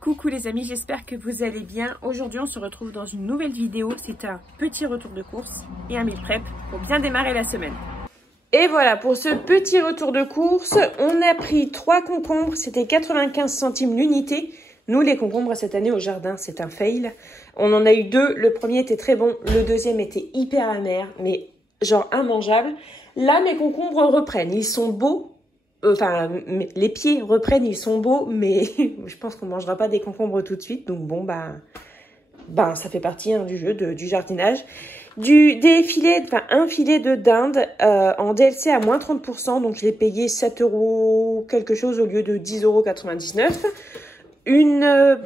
Coucou les amis, j'espère que vous allez bien. Aujourd'hui on se retrouve dans une nouvelle vidéo. C'est un petit retour de course et un meal prep pour bien démarrer la semaine. Et voilà, pour ce petit retour de course, on a pris 3 concombres, c'était 95 centimes l'unité. Nous les concombres cette année au jardin, c'est un fail. On en a eu 2, le premier était très bon, le deuxième était hyper amer, mais genre immangeable. Là mes concombres reprennent, ils sont beaux. Enfin, les pieds reprennent, ils sont beaux, mais je pense qu'on ne mangera pas des concombres tout de suite. Donc bon, ça fait partie du jeu, du jardinage. Des filets, enfin un filet de dinde en DLC à moins 30%. Donc je l'ai payé 7 € quelque chose au lieu de 10,99 €.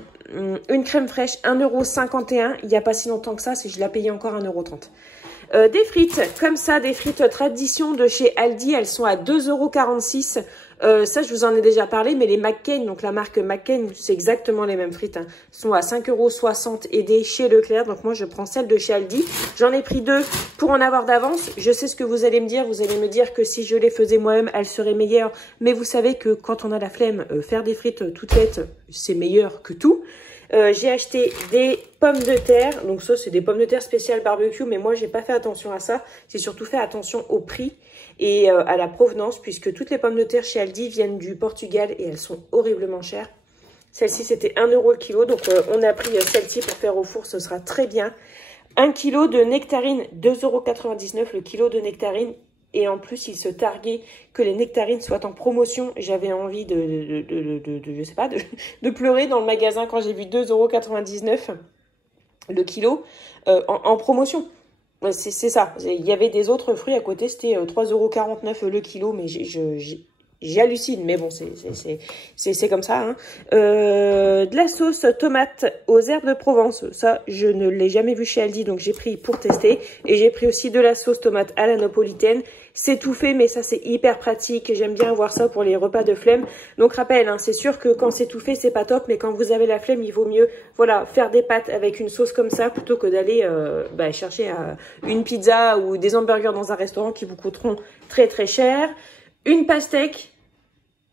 Une crème fraîche, 1,51 €. Il n'y a pas si longtemps que ça, je l'ai payé encore 1,30 €. Des frites, comme ça, des frites tradition de chez Aldi, elles sont à 2,46 €. Ça, je vous en ai déjà parlé, mais les McCain, donc la marque McCain, c'est exactement les mêmes frites, hein, sont à 5,60 € et des chez Leclerc. Donc moi, je prends celle de chez Aldi. J'en ai pris 2 pour en avoir d'avance. Je sais ce que vous allez me dire. Vous allez me dire que si je les faisais moi-même, elles seraient meilleures. Mais vous savez que quand on a la flemme, faire des frites toutes faites, c'est meilleur que tout. J'ai acheté des pommes de terre, donc ça c'est des pommes de terre spéciales barbecue, mais moi j'ai pas fait attention à ça, j'ai surtout fait attention au prix et à la provenance, puisque toutes les pommes de terre chez Aldi viennent du Portugal et elles sont horriblement chères. Celle-ci c'était 1 € le kilo, donc on a pris celle-ci pour faire au four, ce sera très bien. 1 kg de nectarines, 2,99 € le kilo de nectarines. Et en plus, il se targuait que les nectarines soient en promotion. J'avais envie je sais pas, de pleurer dans le magasin quand j'ai vu 2,99 € le kilo en promotion. C'est ça. Il y avait des autres fruits à côté, c'était 3,49 € le kilo, mais j'hallucine, mais bon, c'est comme ça. Hein. De la sauce tomate aux herbes de Provence, ça, je ne l'ai jamais vu chez Aldi, donc j'ai pris pour tester. Et j'ai pris aussi de la sauce tomate à la napolitaine. C'est tout fait, mais ça, c'est hyper pratique. J'aime bien avoir ça pour les repas de flemme. Donc, rappel, hein, c'est sûr que quand c'est tout fait, c'est pas top, mais quand vous avez la flemme, il vaut mieux, voilà, faire des pâtes avec une sauce comme ça, plutôt que d'aller chercher une pizza ou des hamburgers dans un restaurant qui vous coûteront très, très cher. Une pastèque.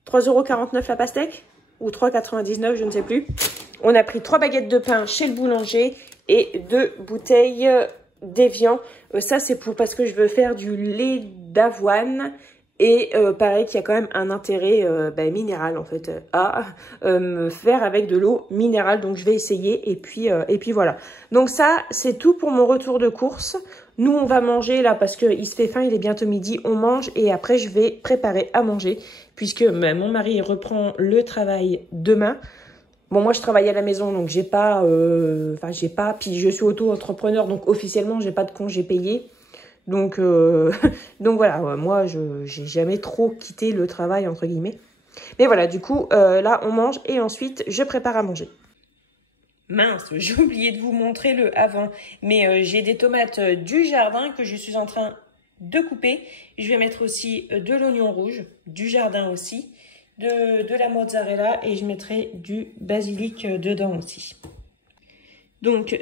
3,49 € la pastèque ou 3,99 €, je ne sais plus. On a pris 3 baguettes de pain chez le boulanger et 2 bouteilles d'Evian. Ça, c'est parce que je veux faire du lait d'avoine. Et pareil qu'il y a quand même un intérêt minéral en fait à faire avec de l'eau minérale. Donc je vais essayer et puis voilà. Donc ça, c'est tout pour mon retour de course. Nous, on va manger là parce qu'il se fait faim, il est bientôt midi. On mange et après, je vais préparer à manger puisque mon mari reprend le travail demain. Bon, moi, je travaille à la maison, donc j'ai pas... Puis je suis auto-entrepreneur, donc officiellement, j'ai pas de congé payé. Donc voilà, moi, j'ai jamais trop quitté le travail, entre guillemets. Mais voilà, du coup, là, on mange et ensuite, je prépare à manger. Mince, j'ai oublié de vous montrer le avant. Mais j'ai des tomates du jardin que je suis en train de couper. Je vais mettre aussi de l'oignon rouge, du jardin aussi, de la mozzarella et je mettrai du basilic dedans aussi. Donc,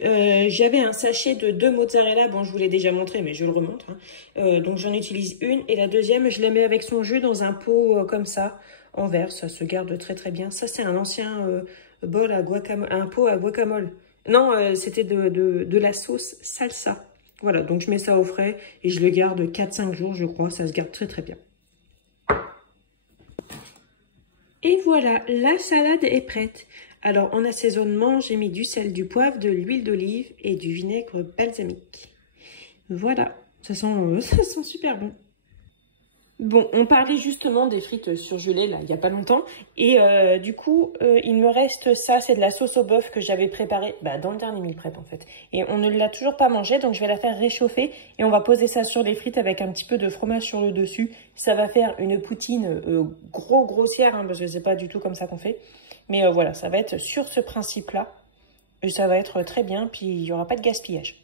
j'avais un sachet de 2 mozzarella. Bon, je vous l'ai déjà montré, mais je le remontre. Hein. Donc, j'en utilise une. Et la deuxième, je la mets avec son jus dans un pot comme ça, en verre. Ça se garde très, très bien. Ça, c'est un ancien bol à guacamole, un pot à guacamole. Non, c'était de la sauce salsa. Voilà, donc je mets ça au frais et je le garde 4-5 jours, je crois. Ça se garde très, très bien. Et voilà, la salade est prête. Alors, en assaisonnement, j'ai mis du sel, du poivre, de l'huile d'olive et du vinaigre balsamique. Voilà, ça sent super bon. Bon, on parlait justement des frites surgelées, là, il n'y a pas longtemps. Et du coup, il me reste ça, c'est de la sauce au bœuf que j'avais préparée dans le dernier meal prep, en fait. Et on ne l'a toujours pas mangée, donc je vais la faire réchauffer. Et on va poser ça sur les frites avec un petit peu de fromage sur le dessus. Ça va faire une poutine grossière, hein, parce que c'est pas du tout comme ça qu'on fait. Mais voilà, ça va être sur ce principe-là. Et ça va être très bien, puis il n'y aura pas de gaspillage.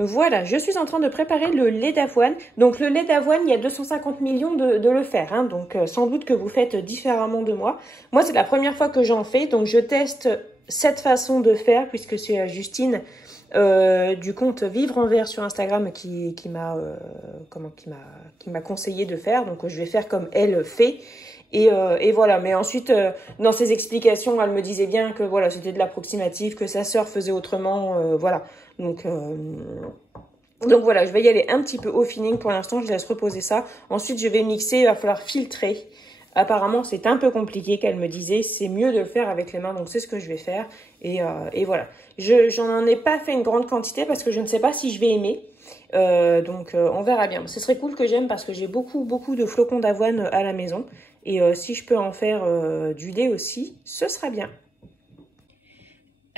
Voilà, je suis en train de préparer le lait d'avoine. Donc le lait d'avoine, il y a 250 millions de le faire. Hein, donc sans doute que vous faites différemment de moi. Moi, c'est la première fois que j'en fais. Donc je teste cette façon de faire puisque c'est Justine du compte Vivre en Vert sur Instagram qui m'a conseillé de faire. Donc je vais faire comme elle fait. Et voilà, mais ensuite, dans ses explications, elle me disait bien que voilà, c'était de l'approximatif, que sa sœur faisait autrement, voilà. Donc voilà, je vais y aller un petit peu au feeling pour l'instant, je laisse reposer ça. Ensuite, je vais mixer, il va falloir filtrer. Apparemment, c'est un peu compliqué, qu'elle me disait, c'est mieux de le faire avec les mains, donc c'est ce que je vais faire. Et voilà, j'en ai pas fait une grande quantité parce que je ne sais pas si je vais aimer. Donc on verra bien. Ce serait cool que j'aime parce que j'ai beaucoup de flocons d'avoine à la maison. Et si je peux en faire du lait aussi, ce sera bien.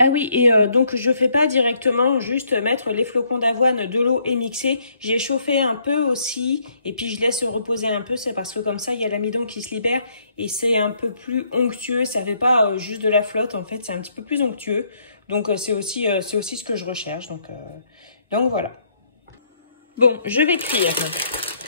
Ah oui, et donc je fais pas directement juste mettre les flocons d'avoine, de l'eau et mixer. J'ai chauffé un peu aussi et puis je laisse reposer un peu. C'est parce que comme ça, il y a l'amidon qui se libère et c'est un peu plus onctueux. Ça fait pas juste de la flotte en fait, c'est un petit peu plus onctueux. Donc c'est aussi ce que je recherche. Donc voilà. Bon, je vais cuire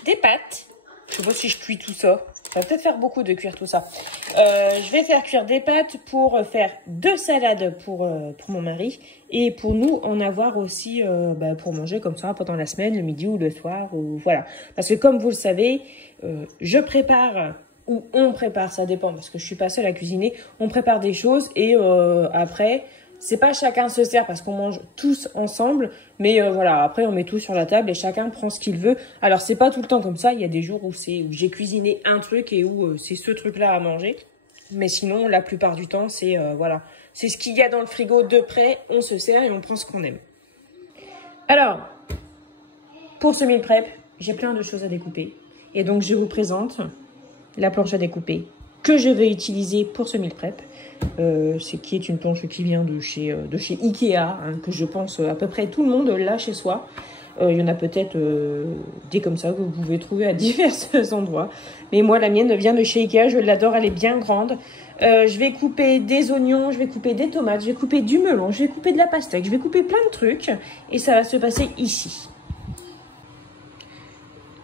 des pâtes. Je sais pas si je cuis tout ça. Ça va peut-être faire beaucoup de cuire tout ça. Je vais faire cuire des pâtes pour faire 2 salades pour mon mari. Et pour nous, en avoir aussi pour manger comme ça pendant la semaine, le midi ou le soir. Ou voilà. Parce que comme vous le savez, je prépare ou on prépare, ça dépend parce que je suis pas seule à cuisiner. On prépare des choses et après... C'est pas chacun se sert parce qu'on mange tous ensemble, mais voilà, après on met tout sur la table et chacun prend ce qu'il veut. Alors c'est pas tout le temps comme ça, il y a des jours où j'ai cuisiné un truc et où c'est ce truc-là à manger. Mais sinon, la plupart du temps, c'est voilà, c'est ce qu'il y a dans le frigo de près, on se sert et on prend ce qu'on aime. Alors, pour ce meal prep, j'ai plein de choses à découper. Et donc je vous présente la planche à découper que je vais utiliser pour ce meal prep. Qui est une planche qui vient de chez Ikea, hein, que je pense à peu près tout le monde l'a chez soi. Il y en a peut-être des comme ça que vous pouvez trouver à divers endroits. Mais moi, la mienne vient de chez Ikea, je l'adore, elle est bien grande. Je vais couper des oignons, je vais couper des tomates, je vais couper du melon, je vais couper de la pastèque, je vais couper plein de trucs. Et ça va se passer ici.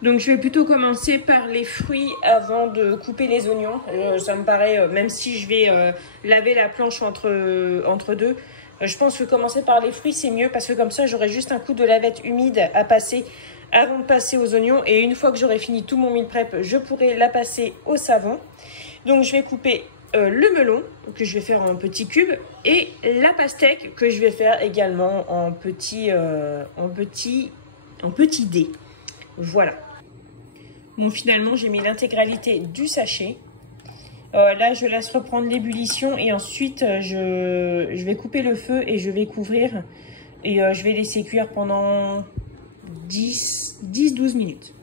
Donc je vais plutôt commencer par les fruits avant de couper les oignons. Ça me paraît, même si je vais laver la planche entre deux, je pense que commencer par les fruits c'est mieux parce que comme ça j'aurai juste un coup de lavette humide à passer avant de passer aux oignons. Et une fois que j'aurai fini tout mon meal prep, je pourrai la passer au savon. Donc je vais couper le melon que je vais faire en petits cubes et la pastèque que je vais faire également en petits dés. Voilà. Bon, finalement, j'ai mis l'intégralité du sachet. Là, je laisse reprendre l'ébullition et ensuite, je vais couper le feu et je vais couvrir. Et je vais laisser cuire pendant 10-12 minutes.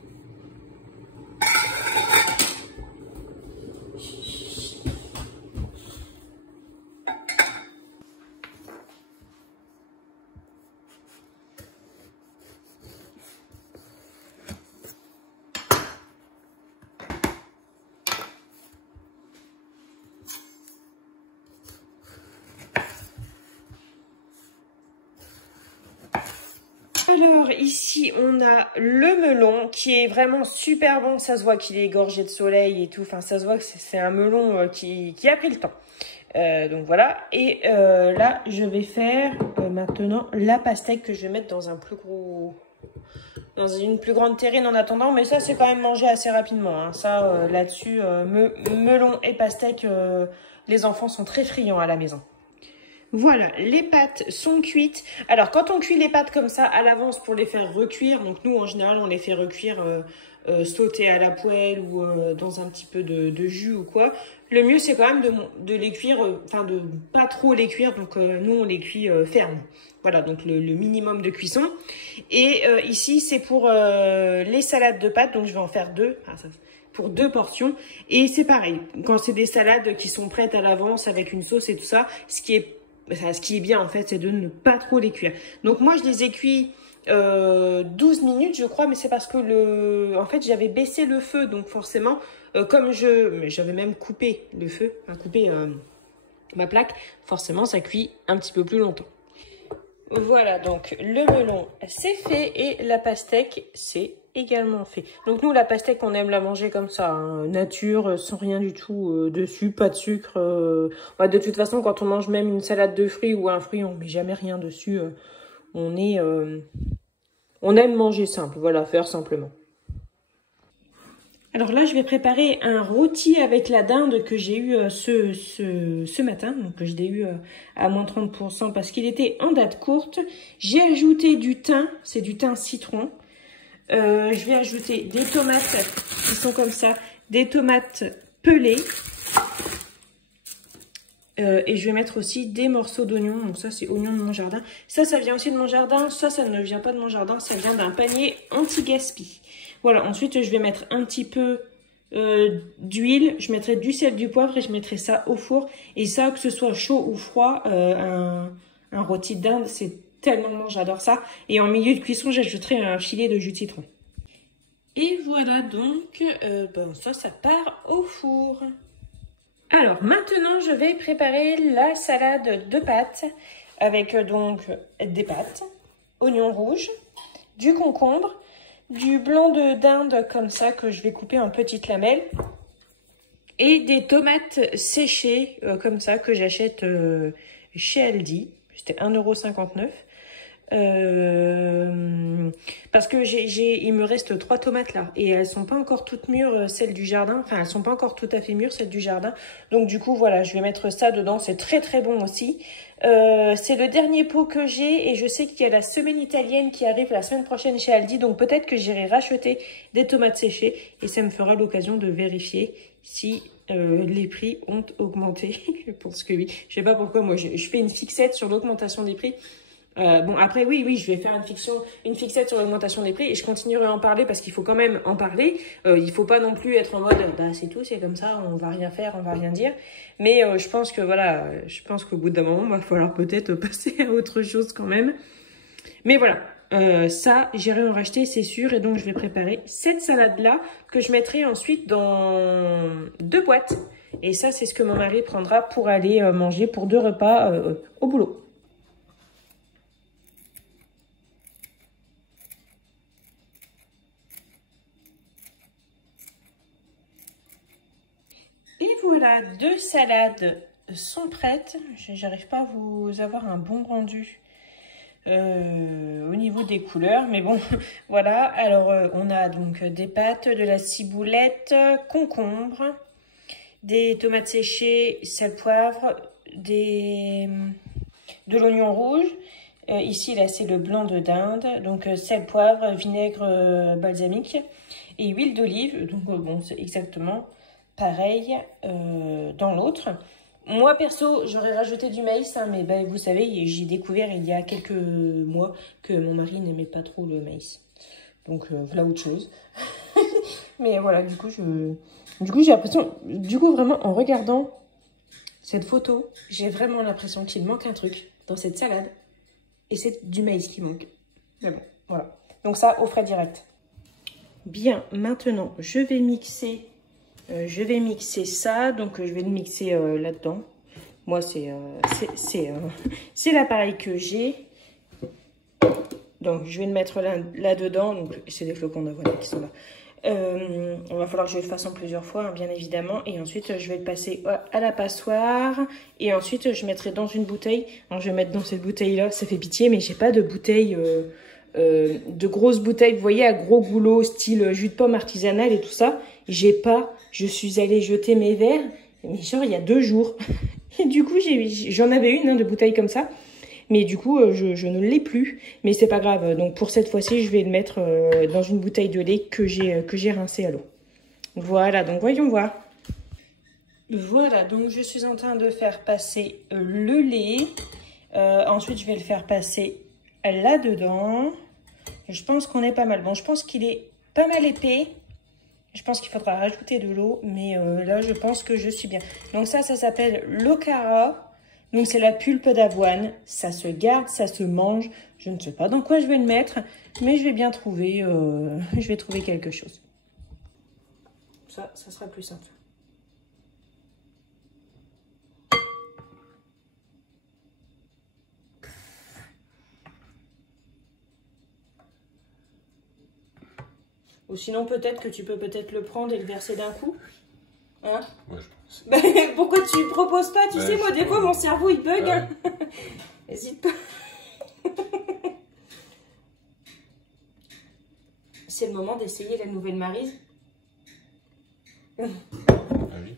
Alors ici on a le melon qui est vraiment super bon, ça se voit qu'il est gorgé de soleil et tout, enfin ça se voit que c'est un melon qui a pris le temps. Donc voilà, et là je vais faire maintenant la pastèque que je vais mettre dans une plus grande terrine en attendant, mais ça c'est quand même mangé assez rapidement, hein. Ça là-dessus, melon et pastèque, les enfants sont très friands à la maison. Voilà, les pâtes sont cuites. Alors, quand on cuit les pâtes comme ça à l'avance pour les faire recuire, donc nous, en général, on les fait recuire sauter à la poêle ou dans un petit peu de jus ou quoi. Le mieux, c'est quand même de les cuire, enfin, de pas trop les cuire. Donc, nous, on les cuit fermes. Voilà, donc le minimum de cuisson. Et ici, c'est pour les salades de pâtes. Donc, je vais en faire 2. Pour 2 portions. Et c'est pareil, quand c'est des salades qui sont prêtes à l'avance avec une sauce et tout ça, ce qui est bien en fait, c'est de ne pas trop les cuire. Donc moi je les ai cuits 12 minutes je crois, mais c'est parce que en fait j'avais baissé le feu, donc forcément comme j'avais même coupé le feu, coupé ma plaque, forcément ça cuit un petit peu plus longtemps. Voilà, donc le melon c'est fait et la pastèque c'est également fait. Donc nous la pastèque on aime la manger comme ça, hein, nature, sans rien du tout dessus, pas de sucre. De toute façon quand on mange même une salade de fruits ou un fruit on met jamais rien dessus. on aime manger simple, voilà, faire simplement. Alors là, je vais préparer un rôti avec la dinde que j'ai eu ce matin. Donc, je l'ai eu à moins 30% parce qu'il était en date courte. J'ai ajouté du thym, c'est du thym citron. Je vais ajouter des tomates qui sont comme ça, des tomates pelées. Et je vais mettre aussi des morceaux d'oignons. Donc ça, c'est oignons de mon jardin. Ça vient aussi de mon jardin. Ça ne vient pas de mon jardin. Ça vient d'un panier anti-gaspi. Voilà, ensuite, je vais mettre un petit peu d'huile. Je mettrai du sel, du poivre et je mettrai ça au four. Et ça, que ce soit chaud ou froid, un rôti de dinde, c'est tellement bon, j'adore ça. Et en milieu de cuisson, j'ajouterai un filet de jus de citron. Et voilà donc, ça part au four. Alors maintenant, je vais préparer la salade de pâtes avec donc des pâtes, oignons rouges, du concombre, du blanc de dinde comme ça que je vais couper en petites lamelles et des tomates séchées comme ça que j'achète chez Aldi. C'était 1,59 €. Parce que il me reste 3 tomates là et elles sont pas encore toutes mûres, celles du jardin. Enfin, elles sont pas encore tout à fait mûres, celles du jardin. Donc du coup, voilà, je vais mettre ça dedans. C'est très très bon aussi. C'est le dernier pot que j'ai et je sais qu'il y a la semaine italienne qui arrive la semaine prochaine chez Aldi. Donc peut-être que j'irai racheter des tomates séchées et ça me fera l'occasion de vérifier si les prix ont augmenté. Je pense que oui. Je sais pas pourquoi moi je fais une fixette sur l'augmentation des prix. Bon, après, oui, je vais faire une fixette sur l'augmentation des prix et je continuerai à en parler parce qu'il faut quand même en parler. Il faut pas non plus être en mode, bah, c'est tout, c'est comme ça, on va rien faire, on va rien dire. Mais je pense que voilà, je pense qu'au bout d'un moment, il va falloir peut-être passer à autre chose quand même. Mais voilà, ça, j'irai en racheter, c'est sûr. Et donc, je vais préparer cette salade-là que je mettrai ensuite dans 2 boîtes. Et ça, c'est ce que mon mari prendra pour aller manger pour 2 repas au boulot. Et voilà, 2 salades sont prêtes. J'arrive pas à vous avoir un bon rendu au niveau des couleurs. Mais bon, voilà. Alors, on a donc des pâtes, de la ciboulette, concombre, des tomates séchées, sel, poivre, de l'oignon rouge. Ici, là, c'est le blanc de dinde. Donc, sel, poivre, vinaigre balsamique et huile d'olive. Donc, bon, c'est exactement pareil dans l'autre. Moi, perso, j'aurais rajouté du maïs, hein, mais ben, vous savez, j'ai découvert il y a quelques mois que mon mari n'aimait pas trop le maïs. Donc, voilà autre chose. Mais voilà, du coup, j'ai l'impression... Du coup, vraiment, en regardant cette photo, j'ai vraiment l'impression qu'il manque un truc dans cette salade. Et c'est du maïs qui manque. Mais bon, voilà. Donc ça, au frais direct. Bien, maintenant, je vais mixer ça. Donc, je vais le mixer là-dedans. Moi, c'est l'appareil que j'ai. Donc, je vais le mettre là-dedans. Donc, c'est des flocons d'avoine qui sont là. Il va falloir que je le fasse en plusieurs fois, hein, bien évidemment. Et ensuite, je vais le passer à la passoire. Et ensuite, je mettrai dans une bouteille. Alors, je vais mettre dans cette bouteille-là. Ça fait pitié, mais j'ai pas de bouteille, de grosses bouteilles. Vous voyez, à gros goulot, style jus de pomme artisanal et tout ça. J'ai pas. Je suis allée jeter mes verres, mais genre il y a 2 jours. Et du coup, j'en avais une de bouteille comme ça. Mais du coup, je ne l'ai plus. Mais c'est pas grave. Donc pour cette fois-ci, je vais le mettre dans une bouteille de lait que j'ai rincée à l'eau. Voilà, donc voyons voir. Voilà, donc je suis en train de faire passer le lait. Ensuite, je vais le faire passer là-dedans. Je pense qu'on est pas mal. Bon, je pense qu'il est pas mal épais. Je pense qu'il faudra rajouter de l'eau. Mais là, je pense que je suis bien. Donc ça s'appelle l'okara. Donc, c'est la pulpe d'avoine. Ça se garde, ça se mange. Je ne sais pas dans quoi je vais le mettre, mais je vais bien trouver, je vais trouver quelque chose. Ça sera plus simple. Ou sinon, peut-être que tu peux le prendre et le verser d'un coup. Hein? Ouais, je pense. Bah, pourquoi tu proposes pas? Tu sais, moi, des fois, mon cerveau, il bug. Ouais. N'hésite pas. c'est le moment d'essayer la nouvelle Maryse. Ah oui.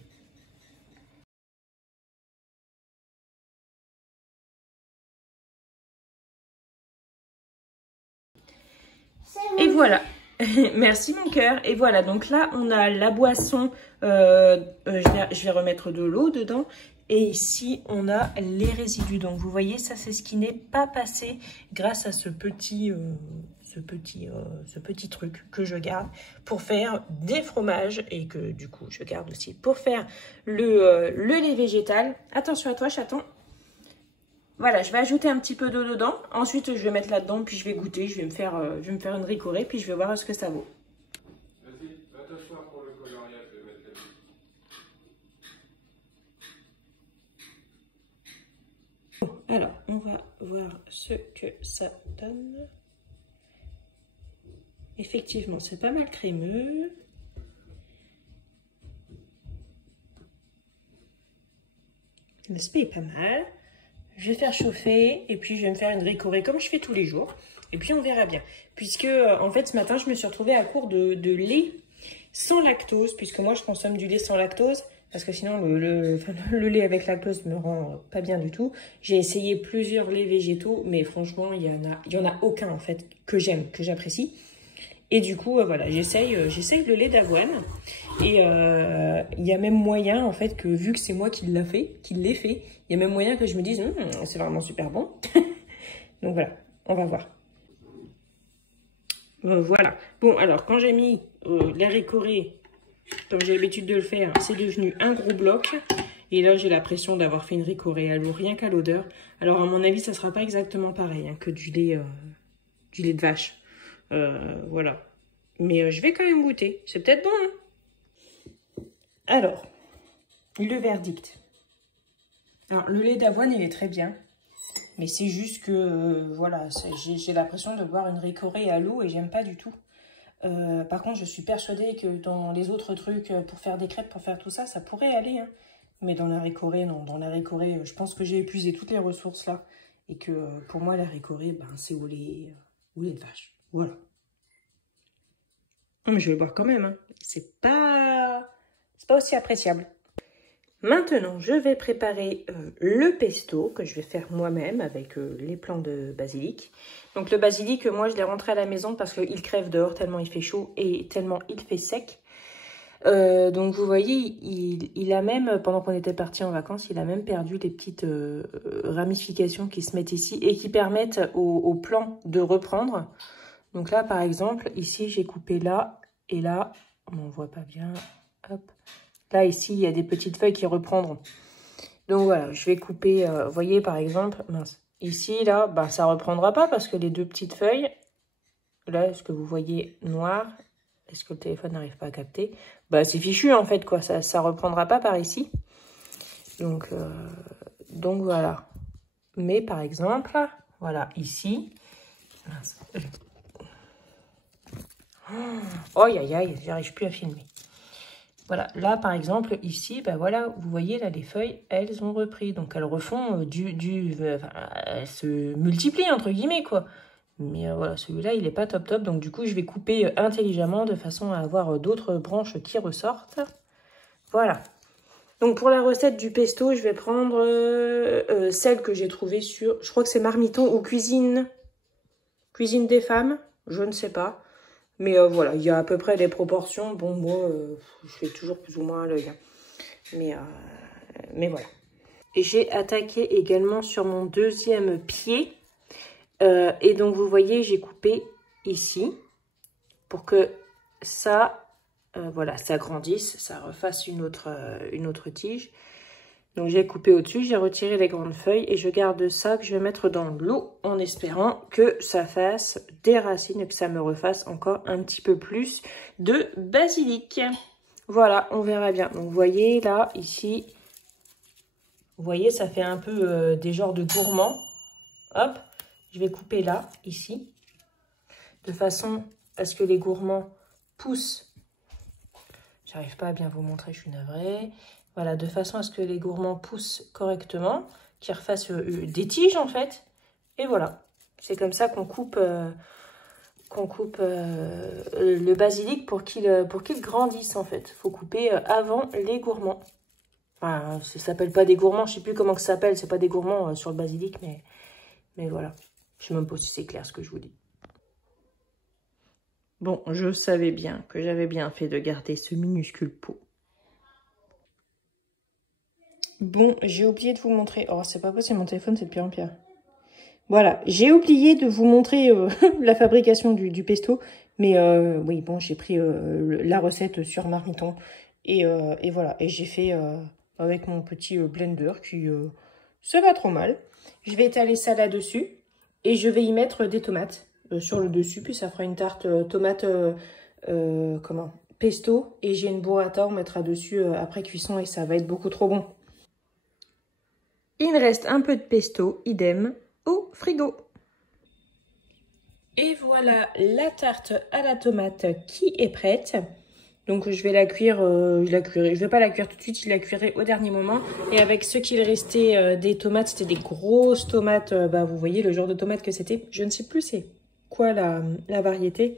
Et voilà. Merci mon cœur. Et voilà, donc là, on a la boisson. Je vais remettre de l'eau dedans. Et ici, on a les résidus. Donc, vous voyez, ça, c'est ce qui n'est pas passé grâce à ce petit truc que je garde pour faire des fromages. Et que, du coup, je garde aussi pour faire le lait végétal. Attention à toi, chaton. Voilà, je vais ajouter un petit peu d'eau dedans. Ensuite, je vais mettre là-dedans, puis je vais goûter. Je vais me faire une ricorée, puis je vais voir ce que ça vaut. Vas-y, va t'asseoir pour le coloriage, je vais mettre la musique. Alors, on va voir ce que ça donne. Effectivement, c'est pas mal crémeux. L'aspect est pas mal. Je vais faire chauffer et puis je vais me faire une ricorée comme je fais tous les jours. Et puis on verra bien. Puisque en fait ce matin je me suis retrouvée à court de lait sans lactose. Puisque moi je consomme du lait sans lactose. Parce que sinon le lait avec lactose me rend pas bien du tout. J'ai essayé plusieurs laits végétaux. Mais franchement il y en a aucun en fait que j'aime, que j'apprécie. Et du coup, voilà, j'essaye le lait d'avoine. Et il y a même moyen, en fait, que vu que c'est moi qui l'ai fait, il y a même moyen que je me dise, c'est vraiment super bon. Donc voilà, on va voir. Voilà. Bon, alors, quand j'ai mis les ricorées, comme j'ai l'habitude de le faire, c'est devenu un gros bloc. Et là, j'ai l'impression d'avoir fait une ricorée à l'eau, rien qu'à l'odeur. Alors, à mon avis, ça ne sera pas exactement pareil hein, que du lait de vache. Voilà. Mais je vais quand même goûter. C'est peut-être bon. Hein. Alors, le verdict. Alors, le lait d'avoine, il est très bien. Mais c'est juste que, voilà, j'ai l'impression de boire une ricorée à l'eau et j'aime pas du tout. Par contre, je suis persuadée que dans les autres trucs, pour faire des crêpes, pour faire tout ça, ça pourrait aller. Hein. Mais dans la ricorée, non. Dans la ricorée, je pense que j'ai épuisé toutes les ressources là. Et que pour moi, la ricorée, ben, c'est au lait de vache. Voilà. Non, mais je vais boire quand même. Hein. C'est pas aussi appréciable. Maintenant, je vais préparer le pesto que je vais faire moi-même avec les plants de basilic. Donc le basilic, moi, je l'ai rentré à la maison parce qu'il crève dehors tellement il fait chaud et tellement il fait sec. Donc vous voyez, il a même, pendant qu'on était parti en vacances, il a même perdu les petites ramifications qui se mettent ici et qui permettent aux plants de reprendre. Donc là, par exemple, ici, j'ai coupé là et là. On ne voit pas bien. Hop. Là, ici, il y a des petites feuilles qui reprendront. Donc voilà, je vais couper, vous voyez, par exemple, mince. Ici, là, bah, ça ne reprendra pas parce que les deux petites feuilles, là, est-ce que vous voyez noir? Est-ce que le téléphone n'arrive pas à capter? Bah, c'est fichu, en fait, quoi. Ça ne reprendra pas par ici. Donc voilà. Mais, par exemple, voilà, ici. Mince. Oh, aïe, aïe, j'arrive plus à filmer. Voilà, là, par exemple, ici, ben voilà, vous voyez, là, les feuilles, elles ont repris. Donc, elles refont elles se multiplient, entre guillemets, quoi. Mais voilà, celui-là, il n'est pas top top. Donc, du coup, je vais couper intelligemment de façon à avoir d'autres branches qui ressortent. Voilà. Donc, pour la recette du pesto, je vais prendre celle que j'ai trouvée sur... Je crois que c'est Marmiton ou Cuisine des femmes. Je ne sais pas. Mais voilà, il y a à peu près les proportions. Bon, moi, je fais toujours plus ou moins à l'œil. Hein. Mais voilà. Et j'ai attaqué également sur mon deuxième pied. Et donc, vous voyez, j'ai coupé ici. Pour que ça, voilà, ça grandisse. Ça refasse une autre tige. Donc, j'ai coupé au-dessus. J'ai retiré les grandes feuilles. Et je garde ça que je vais mettre dans l'eau. En espérant que ça fasse des racines. Et que ça me refasse encore un petit peu plus de basilic. Voilà, on verra bien. Donc, vous voyez, là, ici. Vous voyez, ça fait un peu des genres de gourmands. Hop, je vais couper là, ici. De façon à ce que les gourmands poussent. J'arrive pas à bien vous montrer, je suis navrée. Voilà, de façon à ce que les gourmands poussent correctement, qu'ils refassent des tiges en fait. Et voilà, c'est comme ça qu'on coupe qu'on coupe le basilic pour qu'il grandisse en fait. Il faut couper avant les gourmands. Enfin, ça s'appelle pas des gourmands, je sais plus comment que ça s'appelle. C'est pas des gourmands sur le basilic, mais voilà. Je sais même pas si c'est clair ce que je vous dis. Bon, je savais bien que j'avais bien fait de garder ce minuscule pot. Bon, j'ai oublié de vous montrer. Oh, c'est pas possible, mon téléphone, c'est de pire en pire. Voilà, j'ai oublié de vous montrer la fabrication du pesto. Mais oui, bon, j'ai pris la recette sur Marmiton. Et voilà, et j'ai fait avec mon petit blender qui, ça va trop mal. Je vais étaler ça là-dessus. Et je vais y mettre des tomates sur le dessus. Puis ça fera une tarte tomate pesto. Et j'ai une burrata, on mettra dessus après cuisson. Et ça va être beaucoup trop bon. Il me reste un peu de pesto, idem, au frigo. Et voilà la tarte à la tomate qui est prête. Donc je vais la cuire, je vais pas la cuire tout de suite, je la cuirai au dernier moment. Et avec ce qu'il restait des tomates, c'était des grosses tomates, vous voyez le genre de tomate que c'était. Je ne sais plus c'est quoi la variété.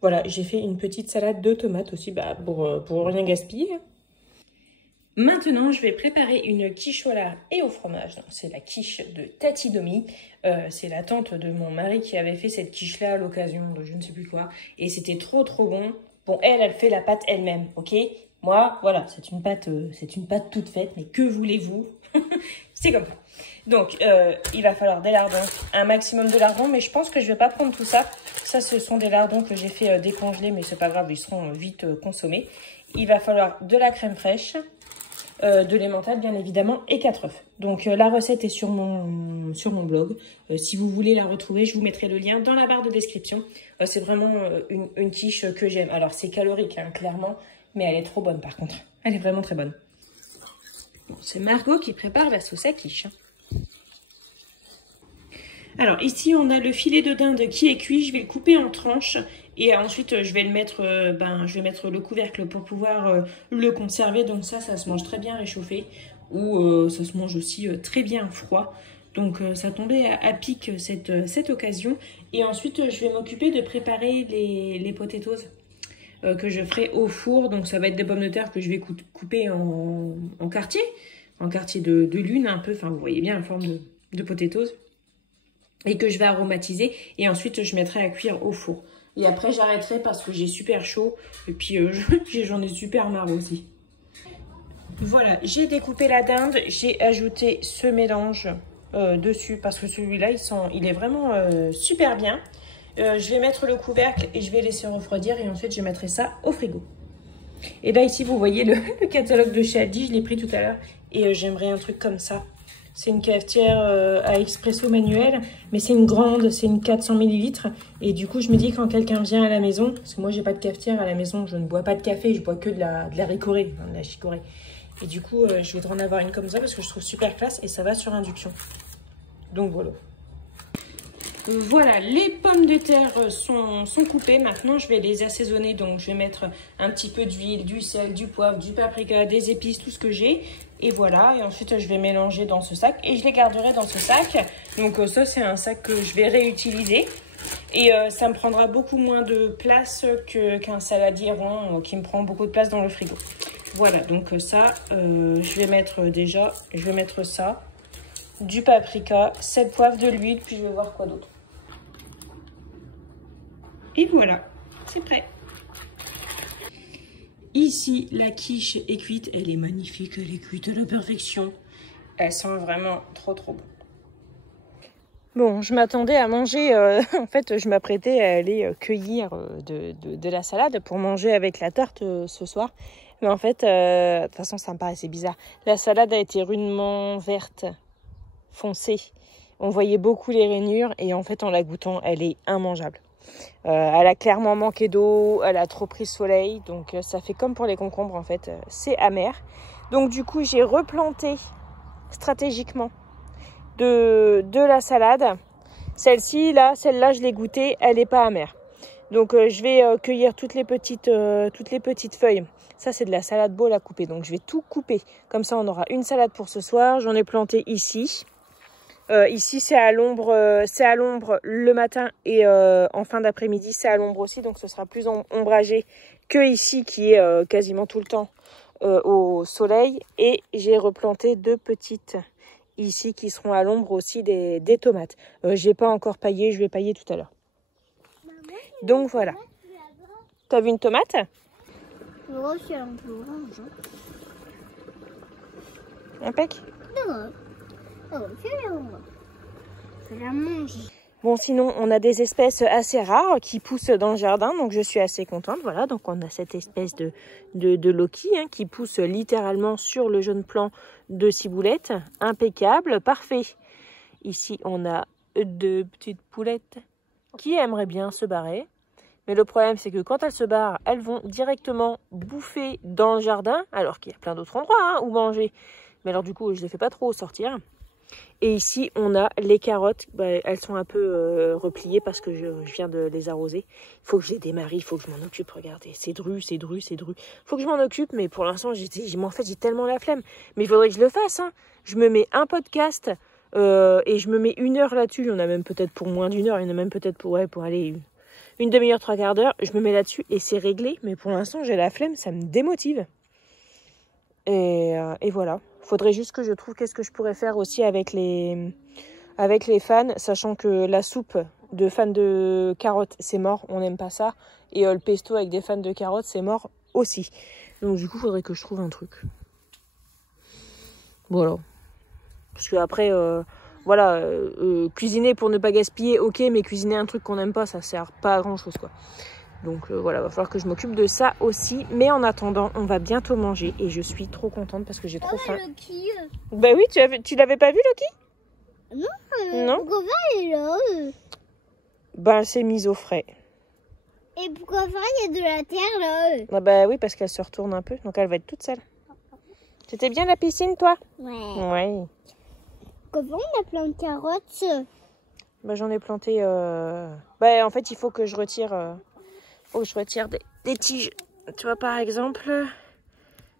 Voilà, j'ai fait une petite salade de tomates aussi, pour rien gaspiller. Maintenant, je vais préparer une quiche au lard et au fromage. C'est la quiche de Tati Domi. C'est la tante de mon mari qui avait fait cette quiche-là à l'occasion de je ne sais plus quoi. Et c'était trop bon. Bon, elle fait la pâte elle-même, ok? Moi, voilà, c'est une pâte toute faite. Mais que voulez-vous? C'est comme ça. Donc, il va falloir des lardons, un maximum de lardons. Mais je pense que je vais pas prendre tout ça. Ça, ce sont des lardons que j'ai fait décongeler. Mais c'est pas grave, ils seront vite consommés. Il va falloir de la crème fraîche. De l'emmental bien évidemment et 4 œufs. Donc la recette est sur mon blog. Si vous voulez la retrouver, je vous mettrai le lien dans la barre de description. C'est vraiment une quiche que j'aime. Alors c'est calorique hein, clairement, mais elle est trop bonne par contre. Elle est vraiment très bonne. Bon, c'est Margot qui prépare la sauce à quiche. Alors ici on a le filet de dinde qui est cuit. Je vais le couper en tranches. Et ensuite, je vais mettre le couvercle pour pouvoir le conserver. Donc ça se mange très bien réchauffé ou ça se mange aussi très bien froid. Donc ça tombait à pic cette occasion. Et ensuite, je vais m'occuper de préparer les potatoes que je ferai au four. Donc ça va être des pommes de terre que je vais couper en quartiers de lune un peu. Enfin, vous voyez bien la forme de potatoes. Et que je vais aromatiser. Et ensuite, je mettrai à cuire au four. Et après, j'arrêterai parce que j'ai super chaud. Et puis, j'en ai super marre aussi. Voilà, j'ai découpé la dinde. J'ai ajouté ce mélange dessus. Parce que celui-là, il est vraiment super bien. Je vais mettre le couvercle et je vais laisser refroidir. Et ensuite, je mettrai ça au frigo. Et là, ici, vous voyez le catalogue de chez Aldi. Je l'ai pris tout à l'heure. Et j'aimerais un truc comme ça. C'est une cafetière à expresso manuel, mais c'est une grande, c'est une 400 ml. Et du coup, je me dis quand quelqu'un vient à la maison, parce que moi, j'ai pas de cafetière à la maison, je ne bois pas de café, je bois que de la ricorée, de la chicorée. Et du coup, je voudrais en avoir une comme ça parce que je trouve super classe et ça va sur induction. Donc voilà. Voilà, les pommes de terre sont coupées. Maintenant, je vais les assaisonner. Donc, je vais mettre un petit peu d'huile, du sel, du poivre, du paprika, des épices, tout ce que j'ai. Et voilà, et ensuite, je vais mélanger dans ce sac et je les garderai dans ce sac. Donc, ça, c'est un sac que je vais réutiliser. Et ça me prendra beaucoup moins de place qu'un saladier rond qui me prend beaucoup de place dans le frigo. Voilà, donc ça, je vais mettre ça. Du paprika, sel, poivre, de l'huile, puis je vais voir quoi d'autre. Et voilà, c'est prêt. Ici, la quiche est cuite. Elle est magnifique, elle est cuite à la perfection. Elle sent vraiment trop bon. Bon, je m'attendais à manger, en fait, je m'apprêtais à aller cueillir de la salade pour manger avec la tarte ce soir. Mais en fait, de toute façon, ça me paraissait bizarre. La salade a été rudement verte. Foncée. On voyait beaucoup les rainures et en fait en la goûtant elle est immangeable. Elle a clairement manqué d'eau, elle a trop pris soleil, donc ça fait comme pour les concombres en fait, c'est amer. Donc du coup j'ai replanté stratégiquement de la salade. Celle-là je l'ai goûtée, elle n'est pas amère. Donc je vais cueillir toutes les petites feuilles. Ça c'est de la salade bowl à couper, donc je vais tout couper. Comme ça on aura une salade pour ce soir. J'en ai planté ici. Ici, c'est à l'ombre le matin et en fin d'après-midi, c'est à l'ombre aussi. Donc, ce sera plus ombragé que ici, qui est quasiment tout le temps au soleil. Et j'ai replanté 2 petites ici qui seront à l'ombre aussi des tomates. J'ai pas encore paillé, je vais pailler tout à l'heure. Donc, voilà. T'as vu une tomate? Oh, c'est un peu orange. Impec. Non. Oh, c'est la mange. Bon, sinon, on a des espèces assez rares qui poussent dans le jardin, donc je suis assez contente. Voilà, donc on a cette espèce de Loki hein, qui pousse littéralement sur le jaune plant de ciboulette. Impeccable, parfait. Ici, on a 2 petites poulettes qui aimeraient bien se barrer. Mais le problème, c'est que quand elles se barrent, elles vont directement bouffer dans le jardin, alors qu'il y a plein d'autres endroits hein, où manger. Mais alors du coup, je ne les fais pas trop sortir. Et ici, on a les carottes. Elles sont un peu repliées parce que je viens de les arroser. Il faut que je les démarre, il faut que je m'en occupe. Regardez, c'est dru. Il faut que je m'en occupe, mais pour l'instant, en fait, j'ai tellement la flemme. Mais il faudrait que je le fasse. Hein. Je me mets un podcast et je me mets 1 heure là-dessus. Il y en a même peut-être pour moins d'1 heure. Il y en a même peut-être pour aller une demi-heure, 3/4 d'heure. Je me mets là-dessus et c'est réglé. Mais pour l'instant, j'ai la flemme. Ça me démotive. Et voilà. Faudrait juste que je trouve qu'est-ce que je pourrais faire aussi avec les fans, sachant que la soupe de fans de carottes, c'est mort, on n'aime pas ça. Et le pesto avec des fans de carottes, c'est mort aussi. Donc du coup, il faudrait que je trouve un truc. Voilà. Parce que après, voilà, cuisiner pour ne pas gaspiller, ok, mais cuisiner un truc qu'on n'aime pas, ça sert pas à grand-chose, quoi. Donc voilà, va falloir que je m'occupe de ça aussi. Mais en attendant, on va bientôt manger. Et je suis trop contente parce que j'ai trop faim. Loki. Bah oui, tu l'avais pas vu, Loki? Non. Pourquoi il est là Bah, elle s'est mise au frais. Et pourquoi il y a de la terre là Ah bah oui, parce qu'elle se retourne un peu. Donc elle va être toute seule. C'était bien la piscine, toi? Ouais. Ouais. Comment on a plein de carottes? Bah j'en ai planté... Bah en fait, il faut que je retire... des tiges. Tu vois, par exemple,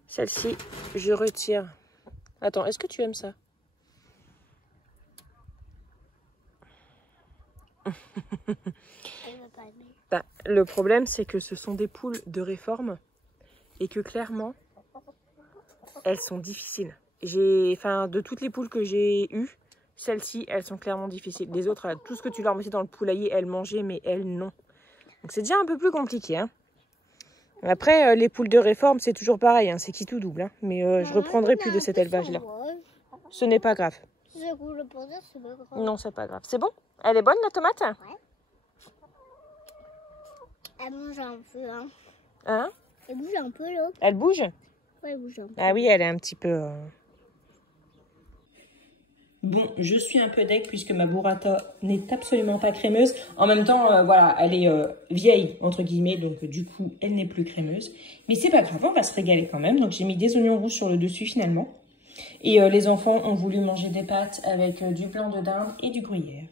celle-ci, je retire. Attends, est-ce que tu aimes ça? Bah, le problème, c'est que ce sont des poules de réforme et que clairement, elles sont difficiles. De toutes les poules que j'ai eues, celles-ci, elles sont clairement difficiles. Les autres, tout ce que tu leur mettais dans le poulailler, elles mangeaient, mais elles, non. Donc c'est déjà un peu plus compliqué. Hein. Après, les poules de réforme, c'est toujours pareil. Hein. C'est qui tout double. Hein. Mais je reprendrai plus de cet élevage-là. Ce n'est pas grave. Non, c'est pas grave. C'est bon? Elle est bonne, la tomate? Ouais. Elle bouge un peu. Hein? Hein? Elle bouge un peu, là. Elle bouge? Ouais, elle bouge un peu. Ah oui, elle est un petit peu... Bon, je suis un peu deg puisque ma burrata n'est absolument pas crémeuse. En même temps, voilà, elle est vieille, entre guillemets, donc du coup, elle n'est plus crémeuse. Mais c'est pas grave, on va se régaler quand même. Donc j'ai mis des oignons rouges sur le dessus finalement. Et les enfants ont voulu manger des pâtes avec du blanc de dinde et du gruyère.